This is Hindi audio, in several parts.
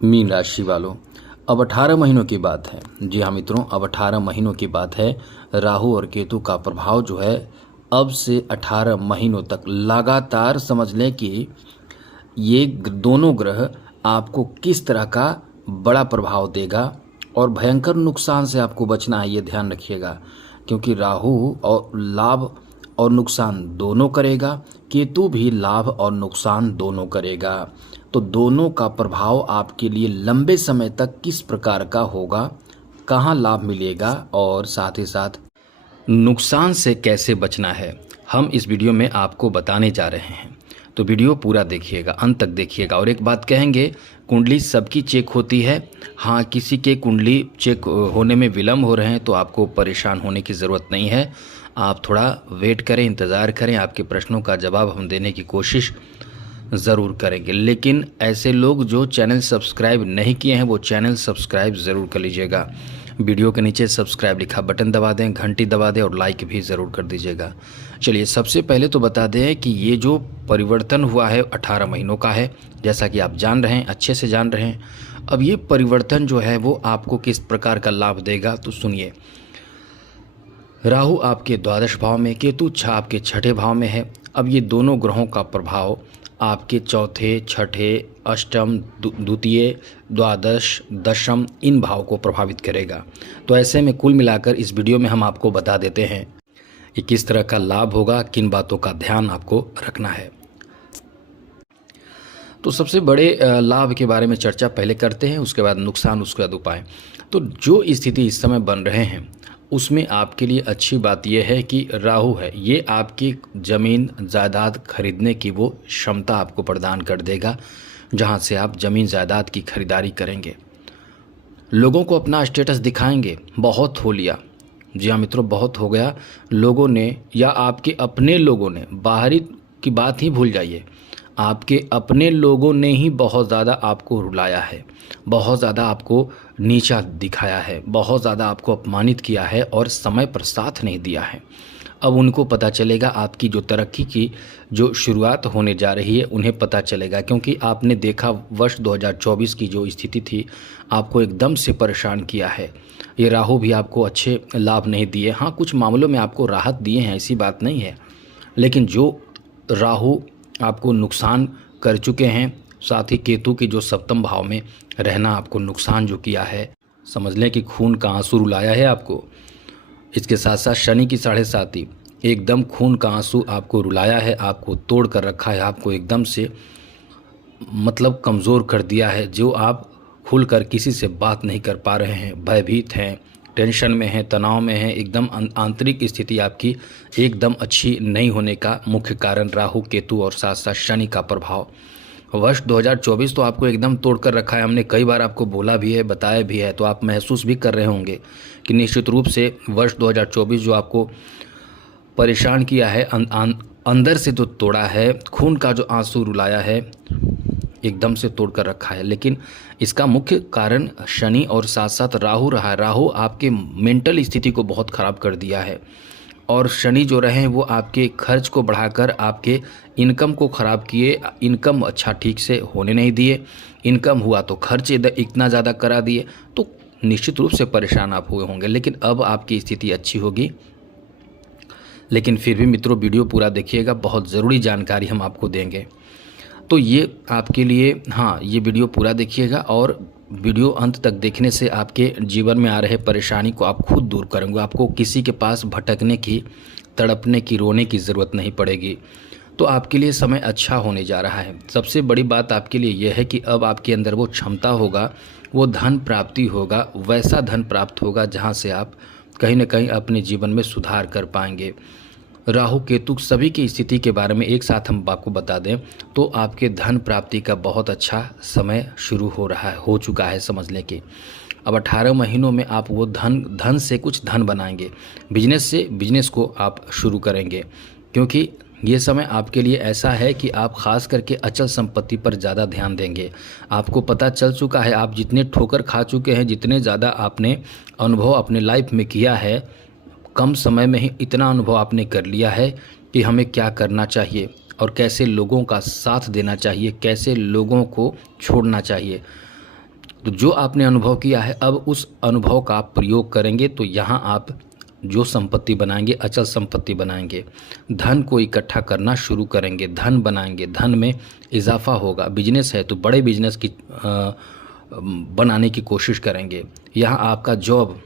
मीन राशि वालों, अब 18 महीनों की बात है। जी हाँ मित्रों, अब 18 महीनों की बात है। राहु और केतु का प्रभाव जो है अब से 18 महीनों तक लगातार, समझ लें कि ये दोनों ग्रह आपको किस तरह का बड़ा प्रभाव देगा और भयंकर नुकसान से आपको बचना है, ये ध्यान रखिएगा। क्योंकि राहु और लाभ और नुकसान दोनों करेगा, केतु भी लाभ और नुकसान दोनों करेगा। तो दोनों का प्रभाव आपके लिए लंबे समय तक किस प्रकार का होगा, कहाँ लाभ मिलेगा और साथ ही साथ नुकसान से कैसे बचना है, हम इस वीडियो में आपको बताने जा रहे हैं। तो वीडियो पूरा देखिएगा, अंत तक देखिएगा। और एक बात कहेंगे, कुंडली सबकी चेक होती है। हाँ, किसी के कुंडली चेक होने में विलम्ब हो रहे हैं तो आपको परेशान होने की ज़रूरत नहीं है। आप थोड़ा वेट करें, इंतज़ार करें, आपके प्रश्नों का जवाब हम देने की कोशिश ज़रूर करेंगे। लेकिन ऐसे लोग जो चैनल सब्सक्राइब नहीं किए हैं वो चैनल सब्सक्राइब ज़रूर कर लीजिएगा। वीडियो के नीचे सब्सक्राइब लिखा बटन दबा दें, घंटी दबा दें और लाइक भी ज़रूर कर दीजिएगा। चलिए, सबसे पहले तो बता दें कि ये जो परिवर्तन हुआ है 18 महीनों का है, जैसा कि आप जान रहे हैं, अच्छे से जान रहे हैं। अब ये परिवर्तन जो है वो आपको किस प्रकार का लाभ देगा, तो सुनिए। राहु आपके द्वादश भाव में, केतु आपके छठे भाव में है। अब ये दोनों ग्रहों का प्रभाव आपके चौथे, छठे, अष्टम, द्वितीय, द्वादश, दशम इन भाव को प्रभावित करेगा। तो ऐसे में कुल मिलाकर इस वीडियो में हम आपको बता देते हैं कि किस तरह का लाभ होगा, किन बातों का ध्यान आपको रखना है। तो सबसे बड़े लाभ के बारे में चर्चा पहले करते हैं, उसके बाद नुकसान, उसके बाद उपाय। तो जो स्थिति इस समय बन रहे हैं उसमें आपके लिए अच्छी बात यह है कि राहु है, ये आपकी ज़मीन जायदाद खरीदने की वो क्षमता आपको प्रदान कर देगा, जहां से आप ज़मीन जायदाद की खरीदारी करेंगे। लोगों को अपना स्टेटस दिखाएंगे। बहुत हो लिया, जी हाँ मित्रों, बहुत हो गया। लोगों ने या आपके अपने लोगों ने, बाहरी की बात ही भूल जाइए, आपके अपने लोगों ने ही बहुत ज़्यादा आपको रुलाया है, बहुत ज़्यादा आपको नीचा दिखाया है, बहुत ज़्यादा आपको अपमानित किया है और समय पर साथ नहीं दिया है। अब उनको पता चलेगा, आपकी जो तरक्की की जो शुरुआत होने जा रही है उन्हें पता चलेगा। क्योंकि आपने देखा वर्ष 2024 की जो स्थिति थी, आपको एकदम से परेशान किया है। ये राहु भी आपको अच्छे लाभ नहीं दिए। हाँ, कुछ मामलों में आपको राहत दिए हैं, ऐसी बात नहीं है, लेकिन जो राहु आपको नुकसान कर चुके हैं, साथ ही केतु की जो सप्तम भाव में रहना आपको नुकसान जो किया है, समझ लें कि खून का आंसू रुलाया है आपको। इसके साथ साथ शनि की 7.5 एकदम खून का आंसू आपको रुलाया है, आपको तोड़ कर रखा है, आपको एकदम से मतलब कमज़ोर कर दिया है। जो आप खुलकर किसी से बात नहीं कर पा रहे हैं, भयभीत हैं, टेंशन में हैं, तनाव में हैं, एकदम आंतरिक स्थिति आपकी एकदम अच्छी नहीं होने का मुख्य कारण राहु, केतु और साथ साथ शनि का प्रभाव। वर्ष 2024 तो आपको एकदम तोड़ कर रखा है। हमने कई बार आपको बोला भी है, बताया भी है, तो आप महसूस भी कर रहे होंगे कि निश्चित रूप से वर्ष 2024 जो आपको परेशान किया है, अंदर से जो तोड़ा है, खून का जो आंसू रुलाया है, एकदम से तोड़ कर रखा है। लेकिन इसका मुख्य कारण शनि और साथ साथ राहु रहा है। राहु आपके मेंटल स्थिति को बहुत ख़राब कर दिया है और शनि जो रहे वो आपके खर्च को बढ़ाकर आपके इनकम को ख़राब किए। इनकम अच्छा ठीक से होने नहीं दिए, इनकम हुआ तो खर्च इतना ज़्यादा करा दिए। तो निश्चित रूप से परेशान आप हुए होंगे, लेकिन अब आपकी स्थिति अच्छी होगी। लेकिन फिर भी मित्रों, वीडियो पूरा देखिएगा, बहुत ज़रूरी जानकारी हम आपको देंगे। तो ये आपके लिए, हाँ, ये वीडियो पूरा देखिएगा और वीडियो अंत तक देखने से आपके जीवन में आ रहे परेशानी को आप खुद दूर करेंगे। आपको किसी के पास भटकने की, तड़पने की, रोने की ज़रूरत नहीं पड़ेगी। तो आपके लिए समय अच्छा होने जा रहा है। सबसे बड़ी बात आपके लिए यह है कि अब आपके अंदर वो क्षमता होगा, वो धन प्राप्ति होगा, वैसा धन प्राप्त होगा जहाँ से आप कहीं ना कहीं अपने जीवन में सुधार कर पाएंगे। राहु केतु सभी की स्थिति के बारे में एक साथ हम आपको बता दें तो आपके धन प्राप्ति का बहुत अच्छा समय शुरू हो चुका है। समझ लें कि अब 18 महीनों में आप वो धन से कुछ धन बनाएंगे, बिजनेस से बिजनेस को आप शुरू करेंगे। क्योंकि ये समय आपके लिए ऐसा है कि आप खास करके अचल संपत्ति पर ज़्यादा ध्यान देंगे। आपको पता चल चुका है, आप जितने ठोकर खा चुके हैं, जितने ज़्यादा आपने अनुभव अपने लाइफ में किया है, कम समय में ही इतना अनुभव आपने कर लिया है कि हमें क्या करना चाहिए और कैसे लोगों का साथ देना चाहिए, कैसे लोगों को छोड़ना चाहिए। तो जो आपने अनुभव किया है अब उस अनुभव का आप प्रयोग करेंगे तो यहाँ आप जो संपत्ति बनाएंगे अचल संपत्ति बनाएंगे, धन को इकट्ठा करना शुरू करेंगे, धन बनाएंगे, धन में इजाफा होगा। बिजनेस है तो बड़े बिजनेस की बनाने की कोशिश करेंगे। यहाँ आपका जॉब,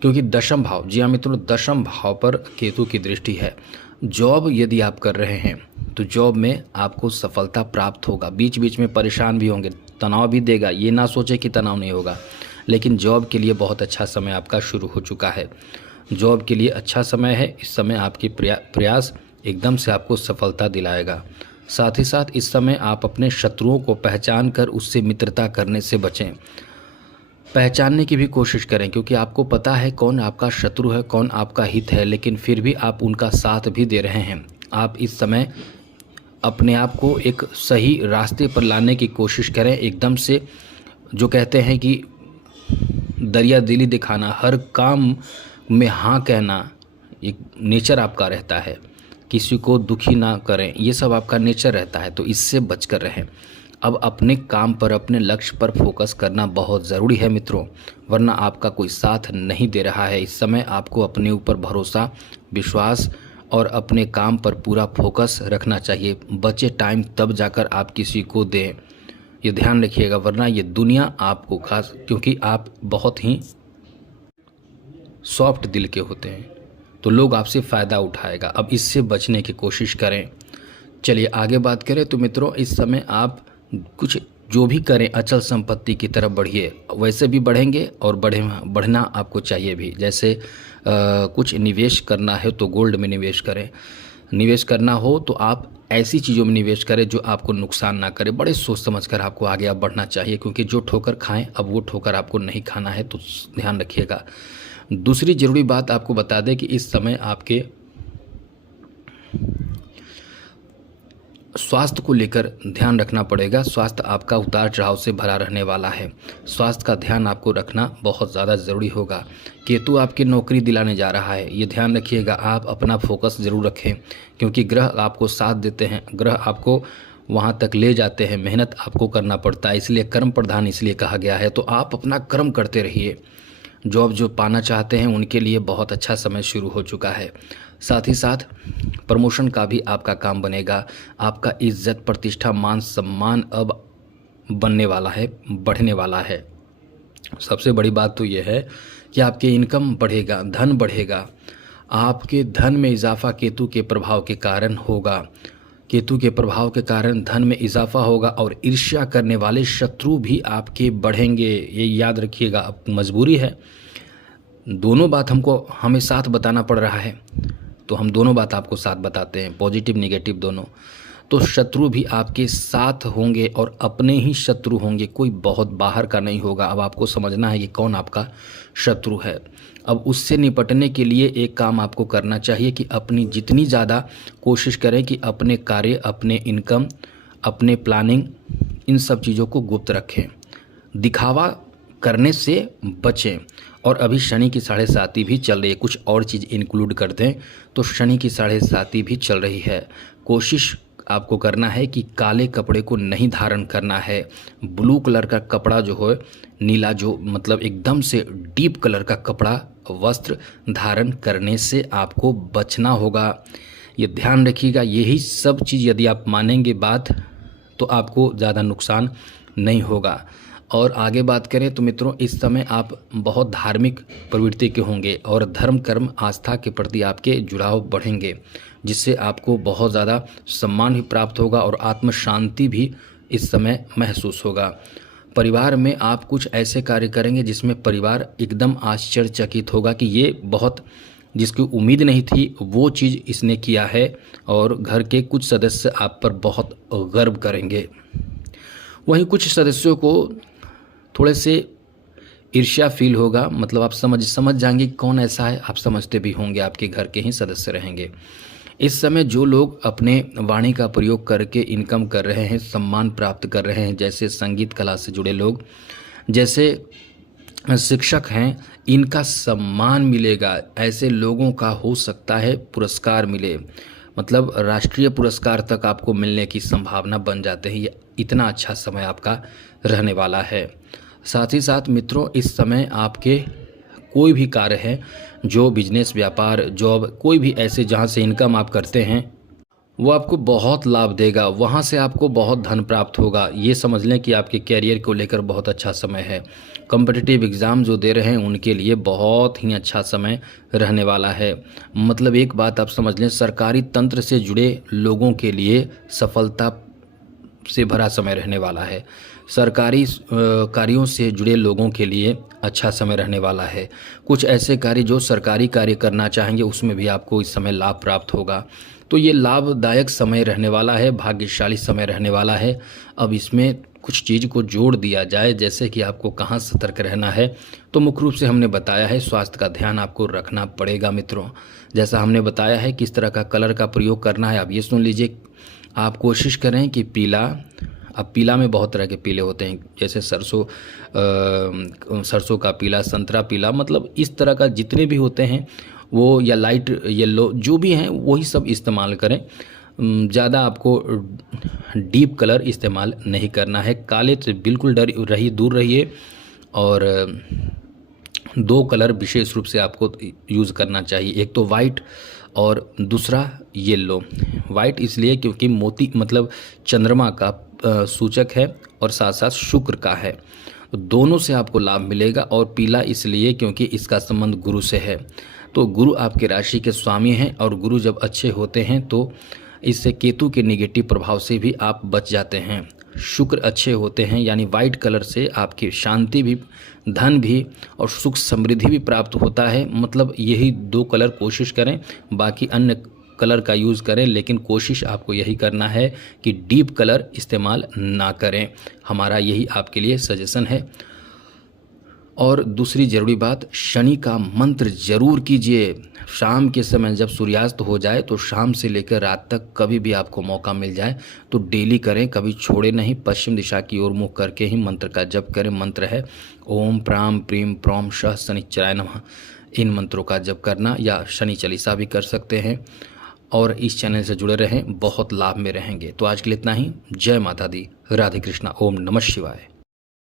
क्योंकि दशम भाव, जी हाँ मित्रों, दशम भाव पर केतु की दृष्टि है। जॉब यदि आप कर रहे हैं तो जॉब में आपको सफलता प्राप्त होगा। बीच बीच में परेशान भी होंगे, तनाव भी देगा, ये ना सोचे कि तनाव नहीं होगा, लेकिन जॉब के लिए बहुत अच्छा समय आपका शुरू हो चुका है। जॉब के लिए अच्छा समय है। इस समय आपकी प्रयास एकदम से आपको सफलता दिलाएगा। साथ ही साथ इस समय आप अपने शत्रुओं को पहचान कर उससे मित्रता करने से बचें। पहचानने की भी कोशिश करें, क्योंकि आपको पता है कौन आपका शत्रु है, कौन आपका हित है, लेकिन फिर भी आप उनका साथ भी दे रहे हैं। आप इस समय अपने आप को एक सही रास्ते पर लाने की कोशिश करें। एकदम से जो कहते हैं कि दरिया दिली दिखाना, हर काम में हाँ कहना, एक नेचर आपका रहता है। किसी को दुखी ना करें, ये सब आपका नेचर रहता है, तो इससे बचकर रहें। अब अपने काम पर, अपने लक्ष्य पर फोकस करना बहुत ज़रूरी है मित्रों, वरना आपका कोई साथ नहीं दे रहा है। इस समय आपको अपने ऊपर भरोसा, विश्वास और अपने काम पर पूरा फोकस रखना चाहिए। बचे टाइम तब जाकर आप किसी को दें, ये ध्यान रखिएगा, वरना ये दुनिया आपको, खास क्योंकि आप बहुत ही सॉफ्ट दिल के होते हैं, तो लोग आपसे फ़ायदा उठाएगा। अब इससे बचने की कोशिश करें। चलिए आगे बात करें तो मित्रों, इस समय आप कुछ जो भी करें अचल संपत्ति की तरफ बढ़िए। वैसे भी बढ़ेंगे और बढ़ना आपको चाहिए भी। जैसे कुछ निवेश करना है तो गोल्ड में निवेश करें, निवेश करना हो तो आप ऐसी चीज़ों में निवेश करें जो आपको नुकसान ना करे। बड़े सोच समझ कर आपको आगे आप बढ़ना चाहिए, क्योंकि जो ठोकर खाएं अब वो ठोकर आपको नहीं खाना है, तो ध्यान रखिएगा। दूसरी ज़रूरी बात आपको बता दें कि इस समय आपके स्वास्थ्य को लेकर ध्यान रखना पड़ेगा। स्वास्थ्य आपका उतार चढ़ाव से भरा रहने वाला है। स्वास्थ्य का ध्यान आपको रखना बहुत ज़्यादा ज़रूरी होगा। केतु आपकी नौकरी दिलाने जा रहा है, ये ध्यान रखिएगा। आप अपना फोकस ज़रूर रखें, क्योंकि ग्रह आपको साथ देते हैं, ग्रह आपको वहाँ तक ले जाते हैं। मेहनत आपको करना पड़ता है, इसलिए कर्म प्रधान इसलिए कहा गया है। तो आप अपना कर्म करते रहिए। जॉब जो पाना चाहते हैं उनके लिए बहुत अच्छा समय शुरू हो चुका है। साथ ही साथ प्रमोशन का भी आपका काम बनेगा। आपका इज्जत, प्रतिष्ठा, मान सम्मान अब बनने वाला है, बढ़ने वाला है। सबसे बड़ी बात तो यह है कि आपके इनकम बढ़ेगा, धन बढ़ेगा। आपके धन में इजाफा केतु के प्रभाव के कारण होगा। केतु के प्रभाव के कारण धन में इजाफा होगा और ईर्ष्या करने वाले शत्रु भी आपके बढ़ेंगे। ये याद रखिएगा, अब मजबूरी है, दोनों बात हमको हमें साथ बताना पड़ रहा है, तो हम दोनों बात आपको साथ बताते हैं, पॉजिटिव नेगेटिव दोनों। तो शत्रु भी आपके साथ होंगे और अपने ही शत्रु होंगे, कोई बहुत बाहर का नहीं होगा। अब आपको समझना है कि कौन आपका शत्रु है। अब उससे निपटने के लिए एक काम आपको करना चाहिए कि अपनी जितनी ज़्यादा कोशिश करें कि अपने कार्य, अपने इनकम, अपने प्लानिंग, इन सब चीज़ों को गुप्त रखें, दिखावा करने से बचें। और अभी शनि की 7.5 भी चल रही है, कुछ और चीज़ इंक्लूड कर दें तो शनि की 7.5 भी चल रही है। कोशिश आपको करना है कि काले कपड़े को नहीं धारण करना है। ब्लू कलर का कपड़ा जो है, नीला जो मतलब एकदम से डीप कलर का कपड़ा, वस्त्र धारण करने से आपको बचना होगा। ये ध्यान रखिएगा। यही सब चीज़ यदि आप मानेंगे बात तो आपको ज़्यादा नुकसान नहीं होगा। और आगे बात करें तो मित्रों, इस समय आप बहुत धार्मिक प्रवृत्ति के होंगे और धर्म, कर्म, आस्था के प्रति आपके जुड़ाव बढ़ेंगे, जिससे आपको बहुत ज़्यादा सम्मान भी प्राप्त होगा और आत्म शांति भी इस समय महसूस होगा। परिवार में आप कुछ ऐसे कार्य करेंगे जिसमें परिवार एकदम आश्चर्यचकित होगा कि ये बहुत, जिसकी उम्मीद नहीं थी वो चीज़ इसने किया है, और घर के कुछ सदस्य आप पर बहुत गर्व करेंगे। वहीं कुछ सदस्यों को थोड़े से ईर्ष्या फील होगा, मतलब आप समझ जाएंगे कौन ऐसा है, आप समझते भी होंगे, आपके घर के ही सदस्य रहेंगे। इस समय जो लोग अपने वाणी का प्रयोग करके इनकम कर रहे हैं, सम्मान प्राप्त कर रहे हैं, जैसे संगीत कला से जुड़े लोग, जैसे शिक्षक हैं, इनका सम्मान मिलेगा। ऐसे लोगों का हो सकता है पुरस्कार मिले, मतलब राष्ट्रीय पुरस्कार तक आपको मिलने की संभावना बन जाते हैं। ये इतना अच्छा समय आपका रहने वाला है। साथ ही साथ मित्रों, इस समय आपके कोई भी कार्य है, जो बिजनेस, व्यापार, जॉब, कोई भी ऐसे जहाँ से इनकम आप करते हैं, वो आपको बहुत लाभ देगा। वहाँ से आपको बहुत धन प्राप्त होगा। ये समझ लें कि आपके कैरियर को लेकर बहुत अच्छा समय है। कॉम्पिटिटिव एग्ज़ाम जो दे रहे हैं उनके लिए बहुत ही अच्छा समय रहने वाला है। मतलब एक बात आप समझ लें, सरकारी तंत्र से जुड़े लोगों के लिए सफलता से भरा समय रहने वाला है। सरकारी कार्यों से जुड़े लोगों के लिए अच्छा समय रहने वाला है। कुछ ऐसे कार्य जो सरकारी कार्य करना चाहेंगे, उसमें भी आपको इस समय लाभ प्राप्त होगा। तो ये लाभदायक समय रहने वाला है, भाग्यशाली समय रहने वाला है। अब इसमें कुछ चीज़ को जोड़ दिया जाए, जैसे कि आपको कहाँ सतर्क रहना है, तो मुख्य रूप से हमने बताया है स्वास्थ्य का ध्यान आपको रखना पड़ेगा मित्रों। जैसा हमने बताया है किस तरह का कलर का प्रयोग करना है, आप ये सुन लीजिए। आप कोशिश करें कि पीला, अब पीला में बहुत तरह के पीले होते हैं, जैसे सरसों का पीला, संतरा पीला, मतलब इस तरह का जितने भी होते हैं वो, या लाइट येलो, जो भी हैं वही सब इस्तेमाल करें। ज़्यादा आपको डीप कलर इस्तेमाल नहीं करना है। काले से बिल्कुल दूर रहिए। और दो कलर विशेष रूप से आपको यूज़ करना चाहिए, एक तो वाइट और दूसरा येलो। वाइट इसलिए क्योंकि मोती मतलब चंद्रमा का सूचक है और साथ साथ शुक्र का है, तो दोनों से आपको लाभ मिलेगा। और पीला इसलिए क्योंकि इसका संबंध गुरु से है, तो गुरु आपके राशि के स्वामी हैं, और गुरु जब अच्छे होते हैं तो इससे केतु के नेगेटिव प्रभाव से भी आप बच जाते हैं। शुक्र अच्छे होते हैं, यानी वाइट कलर से आपकी शांति भी, धन भी और सुख समृद्धि भी प्राप्त होता है। मतलब यही दो कलर कोशिश करें, बाकी अन्य कलर का यूज़ करें, लेकिन कोशिश आपको यही करना है कि डीप कलर इस्तेमाल ना करें। हमारा यही आपके लिए सजेशन है। और दूसरी ज़रूरी बात, शनि का मंत्र ज़रूर कीजिए। शाम के समय जब सूर्यास्त हो जाए, तो शाम से लेकर रात तक कभी भी आपको मौका मिल जाए तो डेली करें, कभी छोड़े नहीं। पश्चिम दिशा की ओर मुख करके ही मंत्र का जप करें। मंत्र है ओम प्राम प्रीम प्रौम शः शनिश्चराय नमः। इन मंत्रों का जप करना, या शनि चालीसा भी कर सकते हैं। और इस चैनल से जुड़े रहें, बहुत लाभ में रहेंगे। तो आज के लिए इतना ही। जय माता दी, राधे कृष्णा, ओम नमः शिवाय।